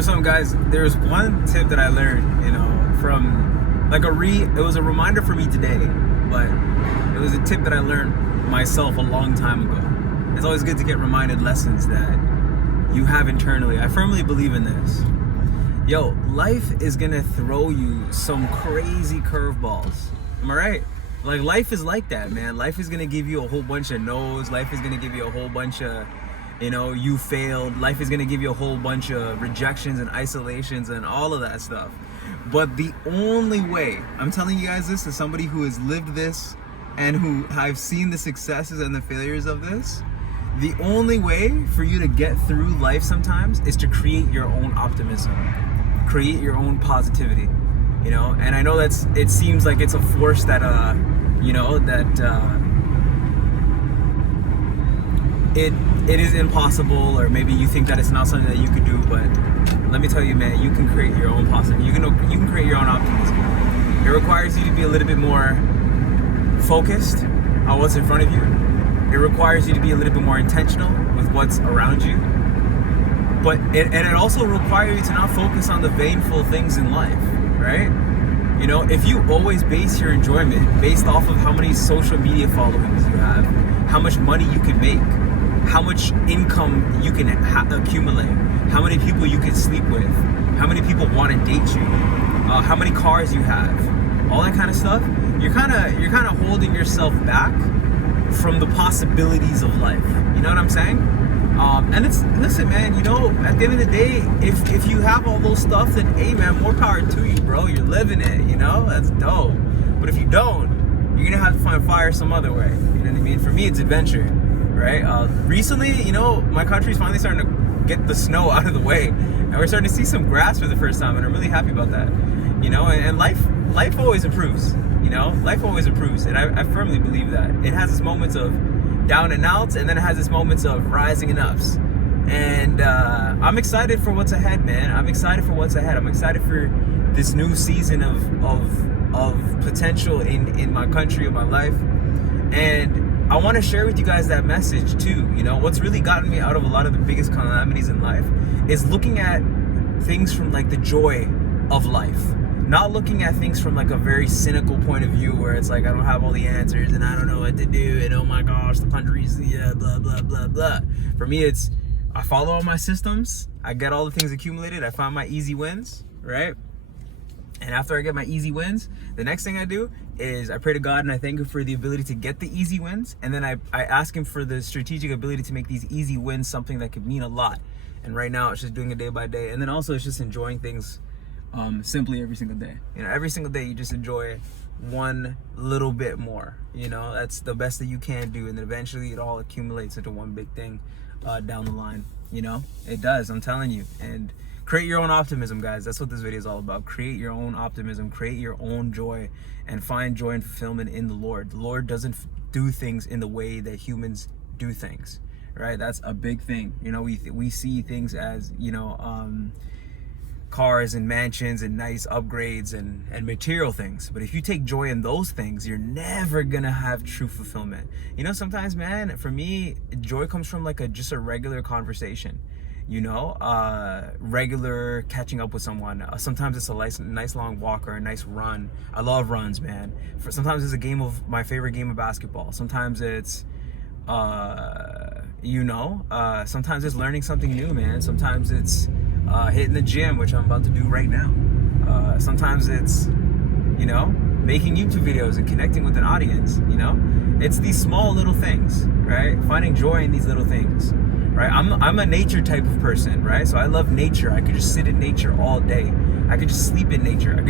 Some guys, there's one tip that I learned, from like it was a reminder for me today, but it was a tip that I learned myself a long time ago. It's always good to get reminded lessons that you have internally. I firmly believe in this. Life is gonna throw you some crazy curveballs. Am I right? Like, life is like that, man. Life is gonna give you a whole bunch of no's. Life is gonna give you a whole bunch of, you failed. Life is gonna give you a whole bunch of rejections and isolations and all of that stuff. But the only way, I'm telling you guys this as somebody who has lived this and who I've seen the successes and the failures of this, the only way for you to get through life sometimes is to create your own optimism, create your own positivity, and I know it seems like it's a force that it is impossible, or maybe you think that it's not something that you could do, but let me tell you, man, you can create your own positive. You can create your own optimism. It requires you to be a little bit more focused on what's in front of you. It requires you to be a little bit more intentional with what's around you. But it also requires you to not focus on the vainful things in life, right? If you always base your enjoyment based off of how many social media followings you have, how much money you can make, how much income you can accumulate, how many people you can sleep with, how many people want to date you, how many cars you have, all that kind of stuff, you're kind of holding yourself back from the possibilities of life. You know what I'm saying? Listen, man, at the end of the day, if you have all those stuff, then hey, man, more power to you, bro. You're living it, that's dope. But if you don't, you're gonna have to find fire some other way. You know what I mean? For me, it's adventure, right? Recently, my country's finally starting to get the snow out of the way, and we're starting to see some grass for the first time, and I'm really happy about that. And life always improves. Life always improves, and I firmly believe that. It has its moments of down and outs, and then it has its moments of rising and ups. And I'm excited for what's ahead, man. I'm excited for what's ahead. I'm excited for this new season of potential in my country, in my life. And I want to share with you guys that message too. What's really gotten me out of a lot of the biggest calamities in life is looking at things from like the joy of life. Not looking at things from like a very cynical point of view where it's like I don't have all the answers and I don't know what to do and oh my gosh, the country's blah blah blah blah. For me, it's I follow all my systems, I get all the things accumulated, I find my easy wins, right? And after I get my easy wins, the next thing I do is I pray to God and I thank Him for the ability to get the easy wins, and then I ask Him for the strategic ability to make these easy wins something that could mean a lot. And right now it's just doing it day by day, and then also it's just enjoying things simply every single day. Every single day you just enjoy one little bit more. That's the best that you can do, and then eventually it all accumulates into one big thing down the line. It does, I'm telling you. And create your own optimism, guys. That's what this video is all about. Create your own optimism, create your own joy, and find joy and fulfillment in the Lord. The Lord doesn't do things in the way that humans do things, right? That's a big thing. We see things as cars and mansions and nice upgrades and material things. But if you take joy in those things, you're never gonna have true fulfillment. Sometimes, man, for me, joy comes from like just a regular conversation. Regular catching up with someone. Sometimes it's a nice long walk or a nice run. I love runs, man. Sometimes it's my favorite game of basketball. Sometimes it's sometimes it's learning something new, man. Sometimes it's hitting the gym, which I'm about to do right now. Sometimes it's, making YouTube videos and connecting with an audience, It's these small little things, right? Finding joy in these little things, right? I'm a nature type of person, right? So I love nature. I could just sit in nature all day. I could just sleep in nature. I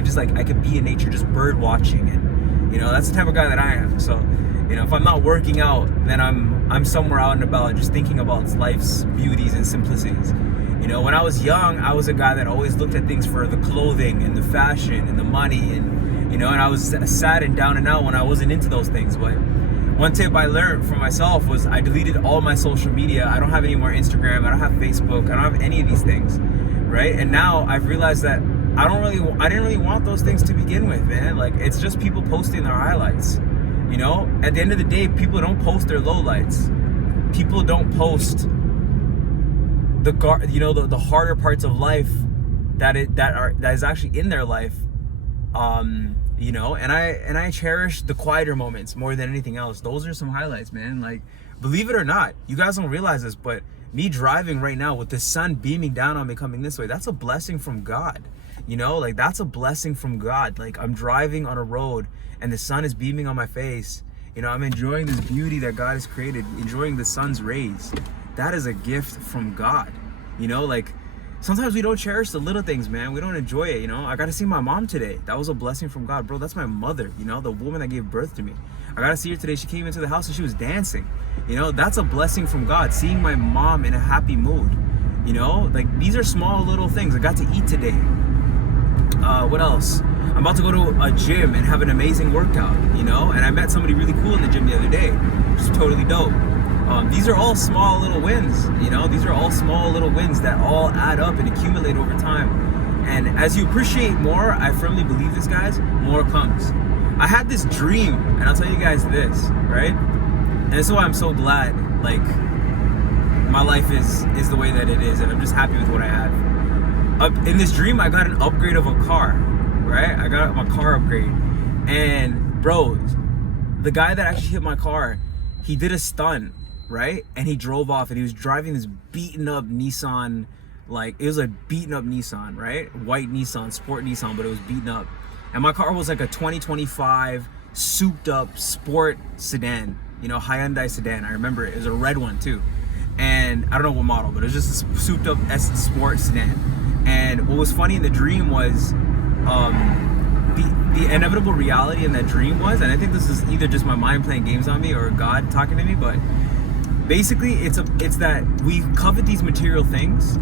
could be in nature just bird watching, and, that's the type of guy that I am. So, if I'm not working out, then I'm somewhere out and about just thinking about life's beauties and simplicities. When I was young, I was a guy that always looked at things for the clothing and the fashion and the money, and I was sad and down and out when I wasn't into those things. But one tip I learned for myself was I deleted all my social media. I don't have any more Instagram. I don't have Facebook. I don't have any of these things, right? And now I've realized that I didn't really want those things to begin with, man. Like, it's just people posting their highlights. At the end of the day, people don't post their lowlights. People don't post the harder parts of life that is actually in their life. You know, and I cherish the quieter moments more than anything else. Those are some highlights, man. Like, believe it or not, you guys don't realize this, but me driving right now with the sun beaming down on me coming this way, that's a blessing from God. You know, like, that's a blessing from God. Like, I'm driving on a road and the sun is beaming on my face. You know, I'm enjoying this beauty that God has created, enjoying the sun's rays. That is a gift from God. You know, like, sometimes we don't cherish the little things, man. We don't enjoy it, you know. I got to see my mom today. That was a blessing from God. Bro, that's my mother, you know, the woman that gave birth to me. I got to see her today. She came into the house and she was dancing. You know, that's a blessing from God, seeing my mom in a happy mood. You know, like, these are small little things. I got to eat today. What else? I'm about to go to a gym and have an amazing workout, you know. And I met somebody really cool in the gym the other day, which is totally dope. These are all small little wins, you know. These are all small little wins that all add up and accumulate over time. And as you appreciate more, I firmly believe this, guys, more comes. I had this dream, and I'll tell you guys this, right? And this is why I'm so glad, like, my life is the way that it is, and I'm just happy with what I have. In this dream, I got an upgrade of a car, right? I got my car upgrade. And, bro, the guy that actually hit my car, he did a stunt, right? And he drove off, and he was driving this beaten up Nissan, like, it was a beaten up Nissan, right? White Nissan, sport Nissan, but it was beaten up. And my car was like a 2025 souped up sport sedan, you know, Hyundai sedan. I remember it was a red one too. And I don't know what model, but it was just a souped up sport sedan. And what was funny in the dream was, the inevitable reality in that dream was, and I think this is either just my mind playing games on me or God talking to me, but basically it's that we covet these material things,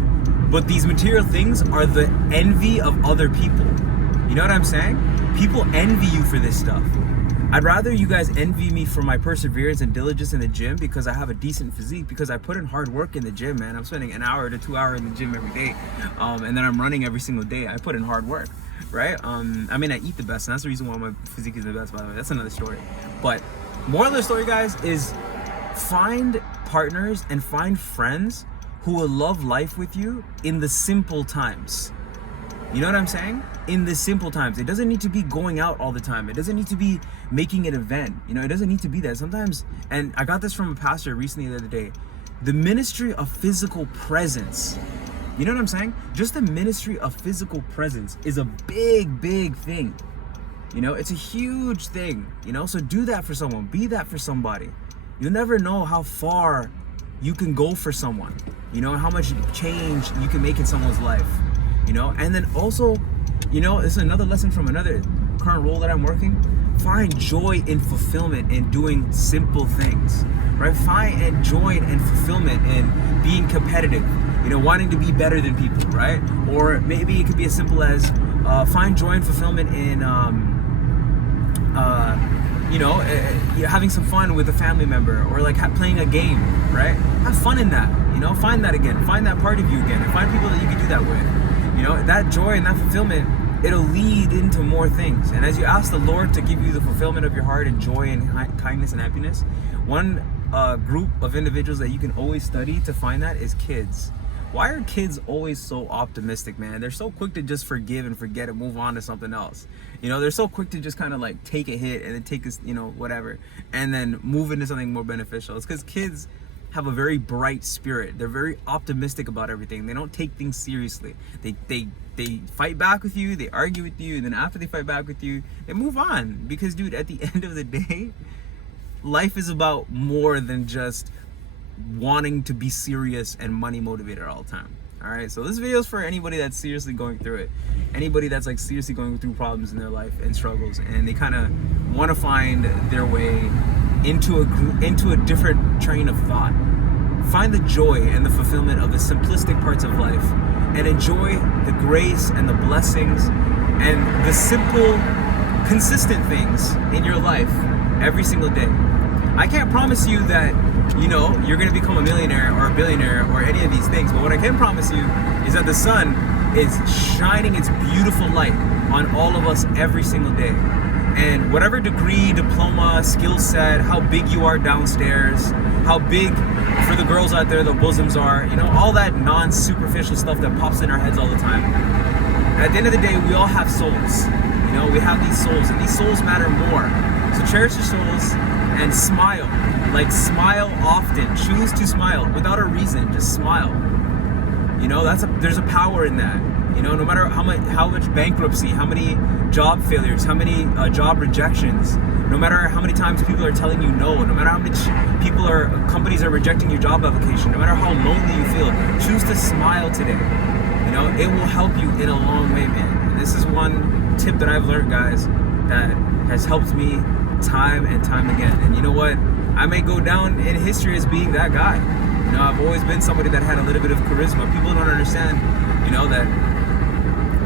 but these material things are the envy of other people. You know what I'm saying? People envy you for this stuff. I'd rather you guys envy me for my perseverance and diligence in the gym because I have a decent physique, because I put in hard work in the gym, man. I'm spending an hour to 2 hours in the gym every day. And then I'm running every single day. I put in hard work, right? I mean, I eat the best, and that's the reason why my physique is the best, by the way. That's another story. But moral of the story, guys, is find partners and find friends who will love life with you in the simple times. You know what I'm saying? In the simple times. It doesn't need to be going out all the time. It doesn't need to be making an event. You know, it doesn't need to be that. Sometimes, and I got this from a pastor recently the other day, the ministry of physical presence. You know what I'm saying? Just the ministry of physical presence is a big, big thing. You know, it's a huge thing. You know, so do that for someone. Be that for somebody. You'll never know how far you can go for someone. You know, how much change you can make in someone's life. You know, and then also, you know, this is another lesson from another current role that I'm working. Find joy and fulfillment in doing simple things, right? Find joy and fulfillment in being competitive, you know, wanting to be better than people, right? Or maybe it could be as simple as find joy and fulfillment in, you know, having some fun with a family member, or like playing a game, right? Have fun in that, you know, find that again, find that part of you again, and find people that you can do that with. You know, that joy and that fulfillment, it'll lead into more things. And as you ask the Lord to give you the fulfillment of your heart and joy and kindness and happiness, one group of individuals that you can always study to find that is kids. Why are kids always so optimistic, man? They're so quick to just forgive and forget and move on to something else. You know, they're so quick to just kind of like take a hit and then take a, you know, whatever, and then move into something more beneficial. It's because kids have a very bright spirit. They're very optimistic about everything. They don't take things seriously. They fight back with you, they argue with you, and then after they fight back with you, they move on. Because, dude, at the end of the day, life is about more than just wanting to be serious and money motivated all the time. All right, so this video is for anybody that's seriously going through it, anybody that's like seriously going through problems in their life and struggles, and they kind of want to find their way into a different train of thought. Find the joy and the fulfillment of the simplistic parts of life, and enjoy the grace and the blessings and the simple, consistent things in your life every single day. I can't promise you that, you know, you're gonna become a millionaire or a billionaire or any of these things, but what I can promise you is that the sun is shining its beautiful light on all of us every single day. And whatever degree, diploma, skill set, how big you are downstairs, how big for the girls out there the bosoms are, you know, all that non-superficial stuff that pops in our heads all the time. At the end of the day, we all have souls. You know, we have these souls, and these souls matter more. So cherish your souls and smile. Like, smile often. Choose to smile without a reason. Just smile. You know, there's a power in that. You know, no matter how much bankruptcy, how many job failures, how many job rejections, no matter how many times people are telling you no, no matter how many companies are rejecting your job application, no matter how lonely you feel, choose to smile today. You know, it will help you in a long way, man. And this is one tip that I've learned, guys, that has helped me time and time again. And you know what? I may go down in history as being that guy. You know, I've always been somebody that had a little bit of charisma. People don't understand, you know, that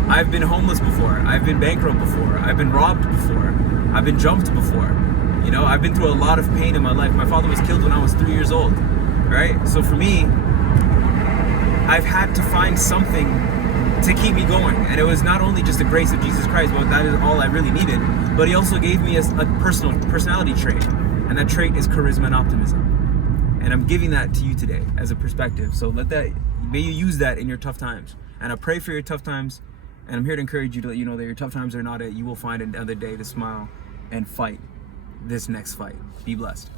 I've been homeless before. I've been bankrupt before. I've been robbed before. I've been jumped before. You know, I've been through a lot of pain in my life. My father was killed when I was 3 years old, right? So for me, I've had to find something to keep me going. And it was not only just the grace of Jesus Christ, but that is all I really needed, but he also gave me a personality trait. And that trait is charisma and optimism. And I'm giving that to you today as a perspective. So may you use that in your tough times. And I pray for your tough times. And I'm here to encourage you to let you know that your tough times are not it. You will find another day to smile and fight this next fight. Be blessed.